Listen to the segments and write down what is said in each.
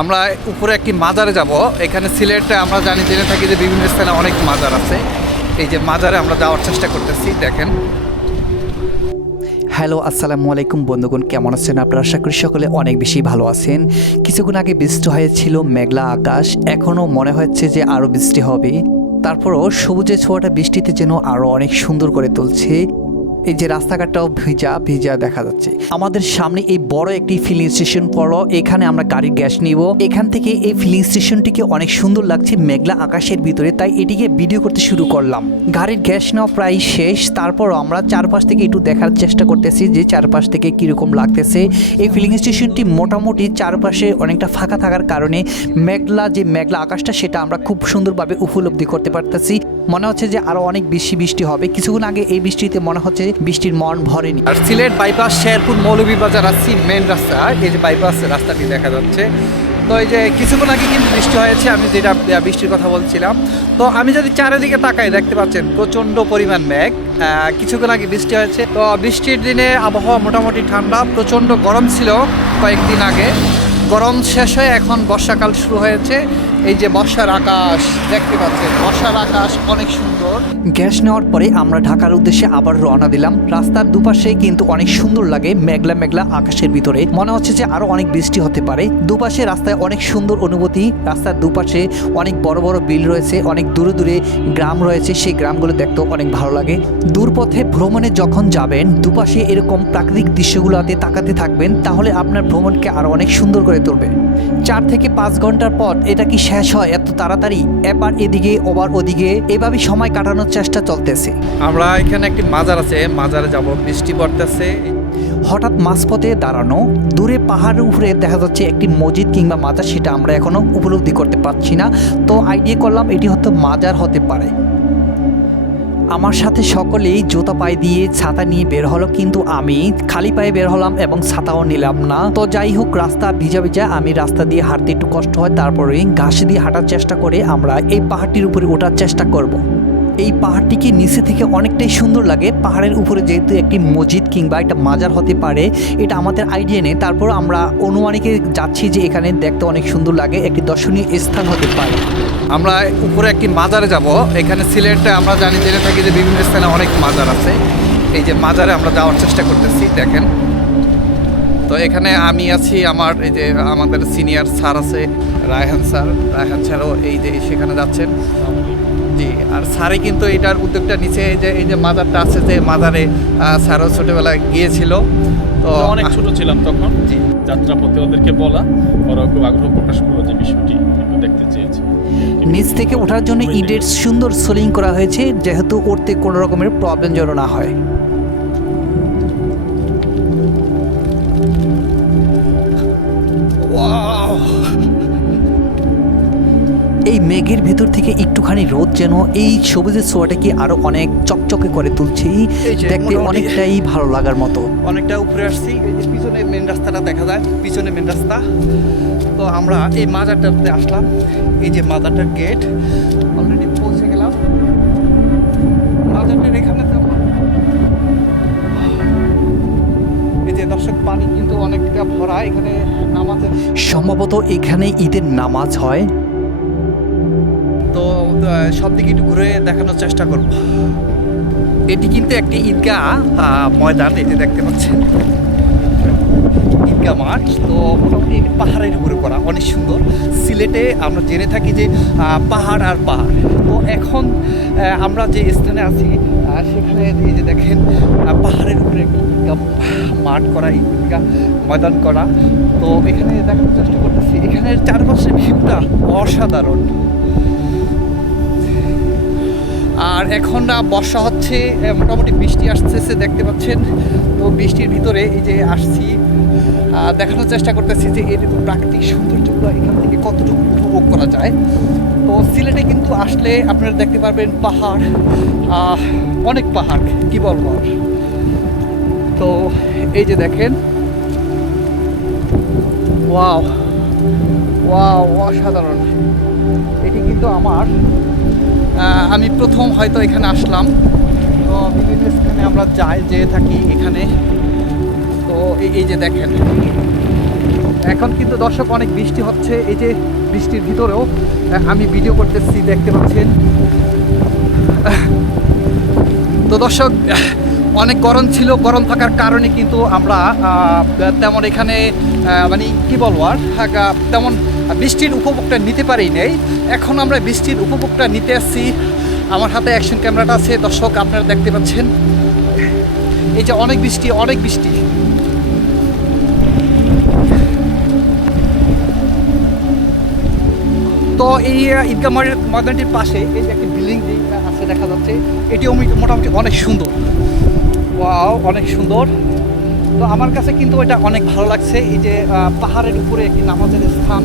আমরা উপরে একটি মাজারে যাব। এখানে সিলেটে আমরা জেনে থাকি যে বিভিন্ন স্থানে অনেক মাজার আছে। এই যে মাজারে আমরা যাওয়ার চেষ্টা করতেছি। দেখেন। হ্যালো, আসসালামু আলাইকুম বন্ধুগণ, কেমন আছেন আপনারা? আশা করি সকলে অনেক বেশি ভালো আছেন। কিছুক্ষণ আগে বৃষ্টি হয়েছিল, মেঘলা আকাশ, এখনও মনে হচ্ছে যে আরও বৃষ্টি হবে। তারপরও সবুজের ছোঁয়াটা বৃষ্টিতে যেন আরও অনেক সুন্দর করে তুলছে। এই যে রাস্তাঘাটটাও ভিজা ভিজা দেখা যাচ্ছে। আমাদের সামনে এই বড় একটি ফিলিং স্টেশন পড়লো, এখানে আমরা গাড়ির গ্যাস নিব। এখান থেকে এই ফিলিং স্টেশনটিকে অনেক সুন্দর লাগছে মেঘলা আকাশের ভিতরে, তাই এটিকে ভিডিও করতে শুরু করলাম। গাড়ির গ্যাস নেওয়া প্রায় শেষ, তারপরও আমরা চারপাশ থেকে একটু দেখার চেষ্টা করতেছি যে চারপাশ থেকে কীরকম লাগতেছে। এই ফিলিং স্টেশনটি মোটামুটি চারপাশে অনেকটা ফাঁকা থাকার কারণে মেঘলা আকাশটা সেটা আমরা খুব সুন্দরভাবে উপলব্ধি করতে পারতেছি। মনে হচ্ছে যে আরো অনেক বেশি বৃষ্টি হবে। কিছুক্ষণ আগে এই বৃষ্টিতে মনে হচ্ছে বৃষ্টির মন ভরেনি। আর সিলেট বাইপাস শেরপুর মৌলভীবাজার আসছি মেন রাস্তা। এই যে বাইপাস রাস্তাটি দেখা যাচ্ছে। তো এই যে কিছুক্ষণ আগে কিন্তু বৃষ্টি হয়েছে, আমি যেটা বৃষ্টির কথা বলছিলাম। তো আমি যদি চারিদিকে তাকাই দেখতে পাচ্ছেন প্রচণ্ড পরিমাণ মেঘ। কিছুক্ষণ আগে বৃষ্টি হয়েছে। তো বৃষ্টির দিনে আবহাওয়া মোটামুটি ঠান্ডা, প্রচণ্ড গরম ছিল কয়েকদিন আগে। গরম শেষ হয়ে এখন বর্ষাকাল শুরু হয়েছে। এই যে বর্ষার আকাশ দেখতে পাচ্ছেন, বর্ষার আকাশ অনেক সুন্দর। গ্যাস নেওয়ার পরে আমরা ঢাকার উদ্দেশ্যে আবার রওনা দিলাম। রাস্তার দুপাশে কিন্তু অনেক সুন্দর লাগে, মেঘলা মেঘলা আকাশের ভিতরে মনে হচ্ছে যে আরো অনেক বৃষ্টি হতে পারে। দুপাশে রাস্তায় অনেক সুন্দর অনুভূতি। রাস্তার দুপাশে অনেক বড় বড় বিল রয়েছে, অনেক দূরে দূরে গ্রাম রয়েছে, সেই গ্রামগুলো দেখতেও অনেক ভালো লাগে। দূরপথে ভ্রমণে যখন যাবেন, দুপাশে এরকম প্রাকৃতিক দৃশ্যগুলোতে তাকাতে থাকবেন, তাহলে আপনার ভ্রমণকে আরো অনেক সুন্দর করে তুলবে। 4 থেকে 5 ঘন্টার পর এটা কি শেষ হয় এত তাড়াতাড়ি? এবার এদিকে ওবার ওদিকে, এভাবে সময় কাটানোর চেষ্টা চলতেছে। আমরা এখানে একটি মাজার আছে, মাজারে যাব। বৃষ্টি পড়তেছে। হঠাৎ মাঝপথে দাঁড়ানো, দূরে পাহাড়ের উপরে দেখা যাচ্ছে একটি মসজিদ কিংবা মাজার, সেটা আমরা এখনো উপলব্ধি করতে পারছি না। তো আইডিয়া করলাম এটি হয়তো মাজার হতে পারে। আমার সাথে সকলেই জুতা পায়ে দিয়ে ছাতা নিয়ে বের হলো, কিন্তু আমি খালি পায়ে বের হলাম এবং ছাতাও নিলাম না। তো যাই হোক, রাস্তা ভিজা ভিজা, আমি রাস্তা দিয়ে হাঁটতে একটু কষ্ট হয়, তারপরে ঘাস দিয়ে হাঁটার চেষ্টা করে আমরা এই পাহাড়টির উপরে ওঠার চেষ্টা করব। এই পাহাড়টিকে নিচে থেকে অনেকটাই সুন্দর লাগে। পাহাড়ের উপরে যেহেতু একটি মসজিদ কিংবা একটা মাজার হতে পারে, এটা আমাদের আইডিয়া নেই। তারপর আমরা অনুমানিকে যাচ্ছি যে এখানে দেখতে অনেক সুন্দর লাগে, একটি দর্শনীয় স্থান হতে পারে। আমরা উপরে একটি মাজারে যাব। এখানে সিলেটে আমরা জেনে থাকি যে বিভিন্ন স্থানে অনেক মাজার আছে। এই যে মাজারে আমরা যাওয়ার চেষ্টা করতেছি। দেখেন। তো এখানে আমি আছি, আমার এই যে আমাদের সিনিয়র স্যার আছে রায়হান স্যারও এই যে সেখানে যাচ্ছেন। জি, আর স্যারই কিন্তু এটার উদ্যোগটা নিচে। এই যে মাজারটা আছে, যে মাজারে স্যারও ছোটোবেলায় গিয়েছিল। তো অনেক ছোট ছিলাম তখন। জি, যাত্রাপথে ওদেরকে বলা, ওরা খুব আগ্রহ প্রকাশ করলো যে বিষয়টি একটু দেখতে চেয়েছে। নিচ থেকে ওঠার জন্য ইটের সুন্দর সোলিং করা হয়েছে, যেহেতু উঠতে কোনো রকমের প্রবলেম যেন না হয়। এই মেঘের ভেতর থেকে একটুখানি রোদ যেন এই সবুজের ছোঁয়াটাকে আরো অনেক চকচকে করে তুলছে, দেখতে অনেকটাই ভালো লাগার মতো। অনেকটা উপরে আসছি। এই যে পিছনে মেন রাস্তাটা দেখা যায়, পিছনে মেন রাস্তা। তো আমরা এই মাজারটাতে আসলাম। এই যে মাজারটার গেট অলরেডি পৌঁছে গেলাম। মাজারটার এখানে এই যে দর্শক, পানি কিন্তু অনেকটা ভরা। এখানে নামাজের সম্ভবত এখানে ঈদের নামাজ হয়। তো সব দিকে একটু ঘুরে দেখানোর চেষ্টা করব। এটি কিন্তু একটি ঈদগাহ ময়দান, এই যে দেখতে পাচ্ছেন ঈদগাহ মাঠ। তো মোটামুটি এটি পাহাড়ের উপরে করা, অনেক সুন্দর। সিলেটে আমরা জেনে থাকি যে পাহাড় আর পাহাড়। তো এখন আমরা যে স্থানে আছি সেখানে এই যে দেখেন পাহাড়ের উপরে একটি ঈদগাহ মাঠ করা, ঈদগাহ ময়দান করা। তো এখানে দেখানোর চেষ্টা করতেছি। এখানের চারপাশের ভিউটা অসাধারণ। আর এখন বর্ষা হচ্ছে, মোটামুটি বৃষ্টি আসতেছে দেখতে পাচ্ছেন। তো বৃষ্টির ভিতরে এই যে আসছি, দেখানোর চেষ্টা করতেছি যে এর প্রাকৃতিক সৌন্দর্যগুলো এখান থেকে কতটুকু উপভোগ করা যায়। তো সিলেটে কিন্তু আসলে আপনারা দেখতে পারবেন পাহাড়, অনেক পাহাড়, কি বলবো। তো এই যে দেখেন, ওয়াও ওয়াও, অসাধারণ। এটি কিন্তু আমি প্রথম হয়তো এখানে আসলাম। তো বিভিন্ন স্থানে আমরা যেয়ে থাকি এখানে। তো এই যে দেখেন এখন কিন্তু দর্শক অনেক বৃষ্টি হচ্ছে, এই যে বৃষ্টির ভিতরেও আমি ভিডিও করতেছি, দেখতে পাচ্ছেন। তো দর্শক অনেক গরম ছিল, গরম থাকার কারণে কিন্তু আমরা তেমন এখানে মানে কি বলবো আর তেমন বৃষ্টির উপভোগটা নিতে পারি নাই। এখন আমরা বৃষ্টির উপভোগটা নিতে আসছি। আমার হাতে অ্যাকশন ক্যামেরাটা আছে দর্শক, আপনারা দেখতে পাচ্ছেন। এই যে অনেক বৃষ্টি, অনেক বৃষ্টি। তো এই ঈদগাহ ময়দানটির পাশে এই যে একটা বিল্ডিং আছে দেখা যাচ্ছে, এটিও মোটামুটি অনেক সুন্দর। ওয়াও, অনেক সুন্দর। তো আমার কাছে কিন্তু এটা অনেক ভালো লাগছে। এই যে পাহাড়ের উপরে একটি নামাজের স্থান,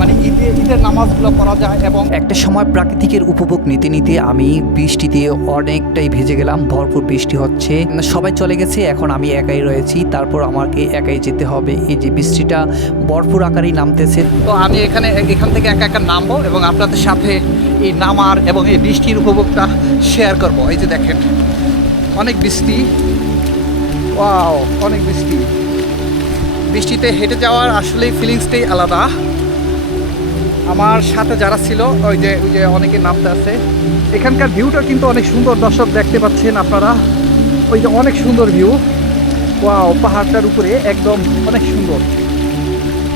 মানে ঈদের নামাজগুলো পড়া যায়। এবং একটা সময় প্রাকৃতিকের উপভোগ নিতে নিতে আমি বৃষ্টিতে অনেকটাই ভিজে গেলাম। ভরপুর বৃষ্টি হচ্ছে, সবাই চলে গেছে, এখন আমি একাই রয়েছি। তারপর আমাকে একাই যেতে হবে। এই যে বৃষ্টিটা ভরপুর আকারেই নামতেছে। তো আমি এখান থেকে একা একা নামবো এবং আপনাদের সাথে এই নামার এবং এই বৃষ্টির উপভোগটা শেয়ার করব। এই যে দেখেন অনেক বৃষ্টি, ওয়াও, অনেক বৃষ্টি। বৃষ্টিতে হেঁটে যাওয়ার আসলেই ফিলিংসটাই আলাদা। আমার সাথে যারা ছিল ওই যে অনেকে নামতে আছে। এখানকার ভিউটা কিন্তু অনেক সুন্দর দর্শক, দেখতে পাচ্ছেন আপনারা। ওই যে অনেক সুন্দর ভিউ, ওয়াও, পাহাড়টার উপরে একদম অনেক সুন্দর।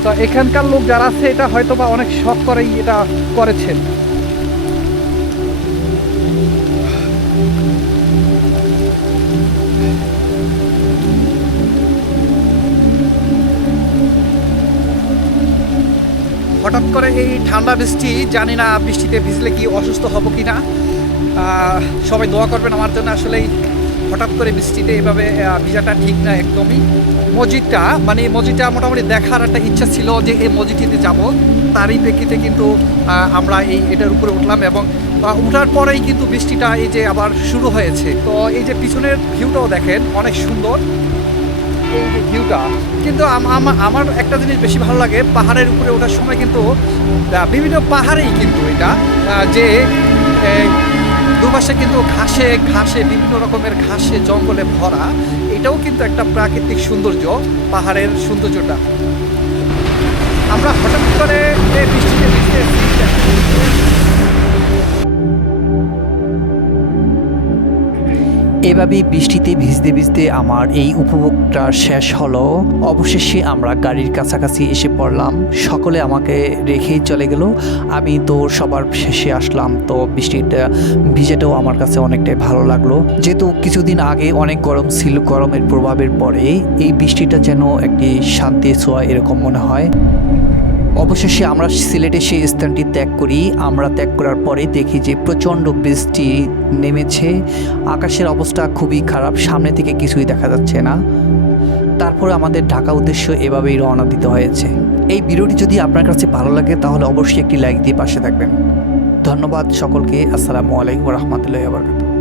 তো এখানকার লোক যারা আছে এটা হয়তো বা অনেক শখ করেই এটা করেছেন। হঠাৎ করে এই ঠান্ডা বৃষ্টি, জানি না বৃষ্টিতে ভিজলে কি অসুস্থ হব কি না। সবাই দোয়া করবেন আমার জন্য। আসলেই হঠাৎ করে বৃষ্টিতে এভাবে ভিজাটা ঠিক না একদমই। মসজিদটা মোটামুটি দেখার একটা ইচ্ছা ছিল যে এই মসজিদটিতে যাব, তারই প্রেক্ষিতে কিন্তু আমরা এটার উপরে উঠলাম এবং উঠার পরেই কিন্তু বৃষ্টিটা এই যে আবার শুরু হয়েছে। তো এই যে পিছনের ভিউটাও দেখেন অনেক সুন্দর। এই যে ভিউটা কিন্তু আমার একটা জিনিস বেশি ভালো লাগে, পাহাড়ের উপরে ওঠার সময় কিন্তু বিভিন্ন পাহাড়েই কিন্তু এটা যে দুপাশে কিন্তু ঘাসে বিভিন্ন রকমের ঘাসে জঙ্গলে ভরা, এটাও কিন্তু একটা প্রাকৃতিক সৌন্দর্য, পাহাড়ের সৌন্দর্যটা। আমরা হঠাৎ করে বৃষ্টিতে ভিজতে এভাবেই বৃষ্টিতে ভিজতে ভিজতে আমার এই উপভোগটা শেষ হলো। অবশেষে আমরা গাড়ির কাছাকাছি এসে পড়লাম। সকলে আমাকে রেখেই চলে গেল, আমি তো সবার শেষে আসলাম। তো বৃষ্টিটা ভিজেটাও আমার কাছে অনেকটাই ভালো লাগলো। যেহেতু কিছুদিন আগে অনেক গরম ছিল, গরমের প্রভাবের পরে এই বৃষ্টিটা যেন একটি শান্তি ছোঁয়া এরকম মনে হয়। অবশেষে আমরা সিলেটে সেই স্থানটি ত্যাগ করি। আমরা ত্যাগ করার পরে দেখি যে প্রচণ্ড বৃষ্টি নেমেছে, আকাশের অবস্থা খুবই খারাপ, সামনে থেকে কিছুই দেখা যাচ্ছে না। তারপরে আমাদের ঢাকা উদ্দেশ্য এভাবেই রওনা দিতে হয়েছে। এই ভিডিওটি যদি আপনার কাছে ভালো লাগে তাহলে অবশ্যই একটি লাইক দিয়ে পাশে থাকবেন। ধন্যবাদ সকলকে। আসসালামু আলাইকুম ওয়া রাহমাতুল্লাহি ওয়া বারাকাতুহু।